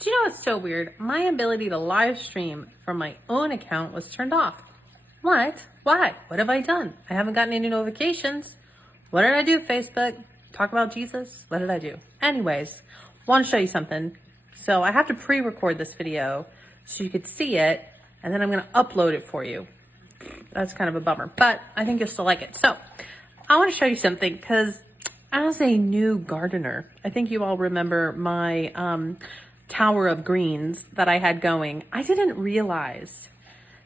Do you know what's so weird? My ability to live stream from my own account was turned off. What? Why? What have I done? I haven't gotten any notifications. What did I do, Facebook? Talk about Jesus? What did I do? Anyways, want to show you something. So I have to pre-record this video so you could see it, and then I'm going to upload it for you. That's kind of a bummer, but I think you'll still like it. So I want to show you something because as a new gardener, I think you all remember my tower of greens that I had going. I didn't realize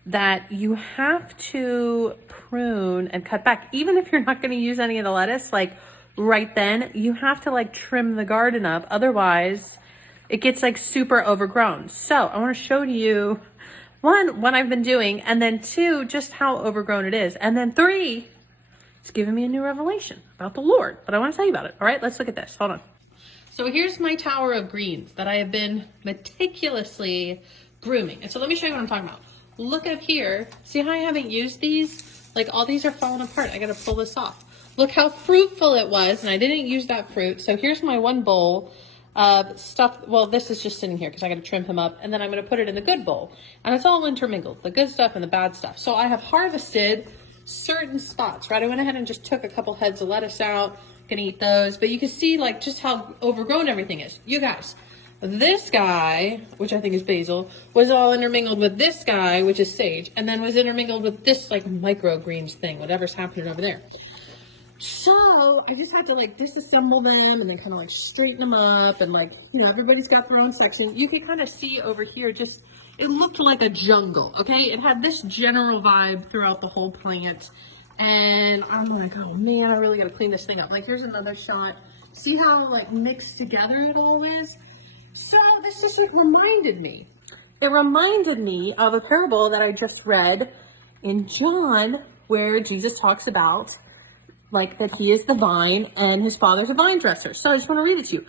that you have to prune and cut back. Even if you're not going to use any of the lettuce, like right then, you have to like trim the garden up. Otherwise, it gets like super overgrown. So I want to show you, one, what I've been doing, and then two, just how overgrown it is. And then three, it's giving me a new revelation about the Lord. But I want to tell you about it. All right, let's look at this. Hold on. So here's my tower of greens that I have been meticulously grooming. And so let me show you what I'm talking about. Look up here. See how I haven't used these? Like all these are falling apart. I got to pull this off. Look how fruitful it was. And I didn't use that fruit. So here's my one bowl of stuff. Well, this is just sitting here because I got to trim him up. And then I'm going to put it in the good bowl. And it's all intermingled, the good stuff and the bad stuff. So I have harvested certain spots, right? I went ahead and just took a couple heads of lettuce out. Gonna eat those, but you can see like just how overgrown everything is. You guys, this guy, which I think is basil, was all intermingled with this guy, which is sage, and then was intermingled with this like microgreens thing, whatever's happening over there. So I just had to like disassemble them and then kind of like straighten them up, and like, you know, everybody's got their own section. You can kind of see over here, just it looked like a jungle. Okay, it had this general vibe throughout the whole plant. And I'm like, oh man, I really gotta clean this thing up. Like, here's another shot. See how like mixed together it all is? So this just like reminded me. It reminded me of a parable that I just read in John, where Jesus talks about like that he is the vine and his father's a vine dresser. So I just want to read it to you.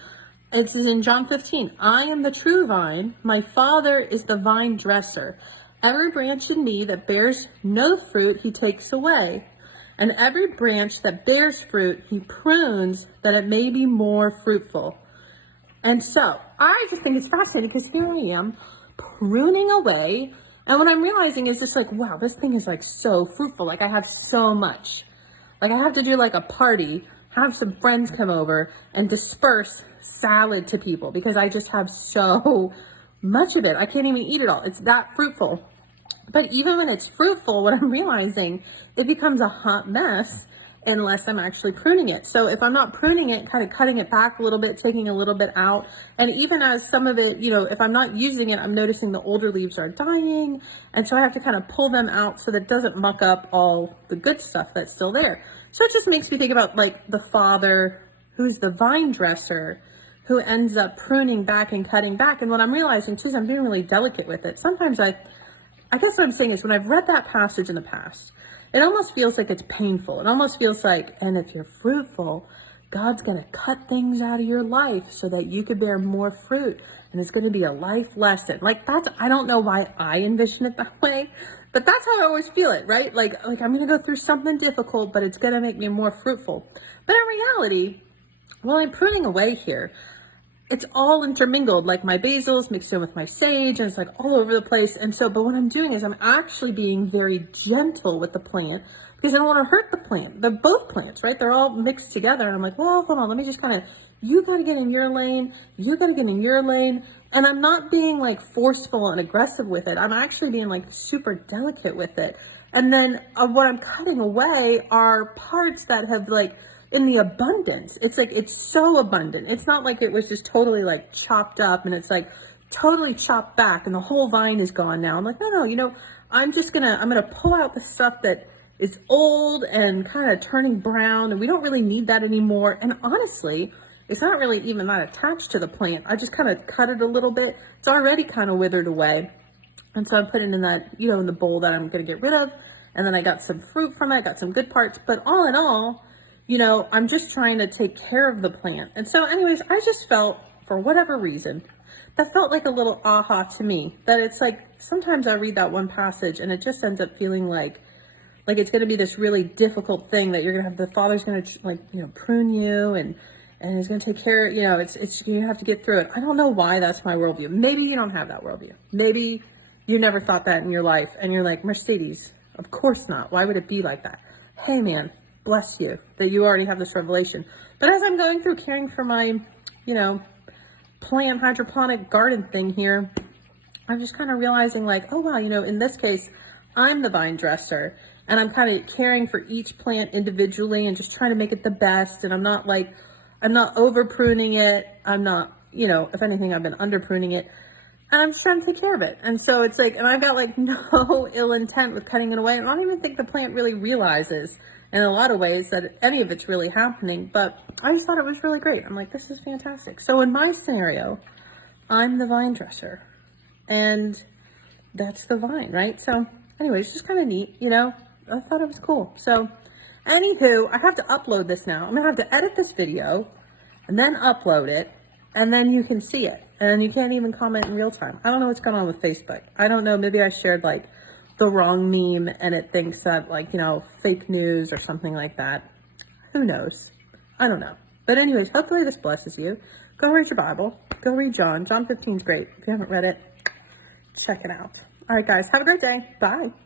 It says in John 15, I am the true vine, my father is the vine dresser. Every branch in me that bears no fruit, he takes away. And every branch that bears fruit, he prunes that it may be more fruitful. And so I just think it's fascinating because here I am pruning away. And what I'm realizing is just like, wow, this thing is like so fruitful. Like I have so much. Like I have to do like a party, have some friends come over and disperse salad to people because I just have so much of it. I can't even eat it all. It's that fruitful. But even when it's fruitful, what I'm realizing, it becomes a hot mess unless I'm actually pruning it. So if I'm not pruning it, kind of cutting it back a little bit, taking a little bit out, and even as some of it, you know, if I'm not using it, I'm noticing the older leaves are dying. And so I have to kind of pull them out so that it doesn't muck up all the good stuff that's still there. So it just makes me think about like the father who's the vine dresser who ends up pruning back and cutting back. And what I'm realizing too is I'm being really delicate with it. Sometimes I guess what I'm saying is when I've read that passage in the past, it almost feels like it's painful. It almost feels like, and if you're fruitful, God's going to cut things out of your life so that you could bear more fruit. And it's going to be a life lesson. Like that's, I don't know why I envision it that way, but that's how I always feel it, right? Like I'm going to go through something difficult, but it's going to make me more fruitful. But in reality, while I'm pruning away here, it's all intermingled, like my basil's mixed in with my sage, and it's like all over the place. And so, but what I'm doing is I'm actually being very gentle with the plant because I don't want to hurt the plant. They're both plants, right? They're all mixed together. And I'm like, well, hold on, let me just kind of, you got to get in your lane. You got to get in your lane. And I'm not being like forceful and aggressive with it. I'm actually being like super delicate with it. And then what I'm cutting away are parts that have like, in the abundance, it's like, it's so abundant. It's not like it was just totally like chopped up and it's like totally chopped back and the whole vine is gone now. I'm like, no, you know, I'm gonna pull out the stuff that is old and kind of turning brown and we don't really need that anymore. And honestly, it's not really even that attached to the plant. I just kind of cut it a little bit. It's already kind of withered away. And so I'm putting in that, you know, in the bowl that I'm gonna get rid of. And then I got some fruit from it, got some good parts, but all in all, you know, I'm just trying to take care of the plant. And so anyways, I just felt, for whatever reason, that felt like a little aha to me. That it's like, sometimes I read that one passage and it just ends up feeling like it's going to be this really difficult thing that you're going to have, the Father's going to like, you know, prune you and and he's going to take care, it's, you have to get through it. I don't know why that's my worldview. Maybe you don't have that worldview. Maybe you never thought that in your life, and you're like, Mercedes, of course not. Why would it be like that? Hey man, bless you that you already have this revelation. But as I'm going through caring for my, plant hydroponic garden thing here, I'm just kind of realizing like, oh wow, in this case, I'm the vine dresser, and I'm kind of caring for each plant individually and just trying to make it the best. And I'm not over pruning it. I'm not, if anything, I've been under pruning it, and I'm just trying to take care of it. And so it's like, and I've got like no ill intent with cutting it away. And I don't even think the plant really realizes in a lot of ways that any of it's really happening, but I just thought it was really great. I'm like, this is fantastic. So in my scenario, I'm the vine dresser, and that's the vine, right? So anyways, just kind of neat, I thought it was cool. So anywho, I have to upload this now. I'm gonna have to edit this video and then upload it, and then you can see it. And you can't even comment in real time. I don't know what's going on with Facebook. I don't know, maybe I shared like the wrong meme and it thinks that like, fake news or something like that. Who knows? I don't know. But anyways, hopefully this blesses you. Go read your Bible. Go read John. John 15 is great. If you haven't read it, check it out. All right, guys, have a great day. Bye.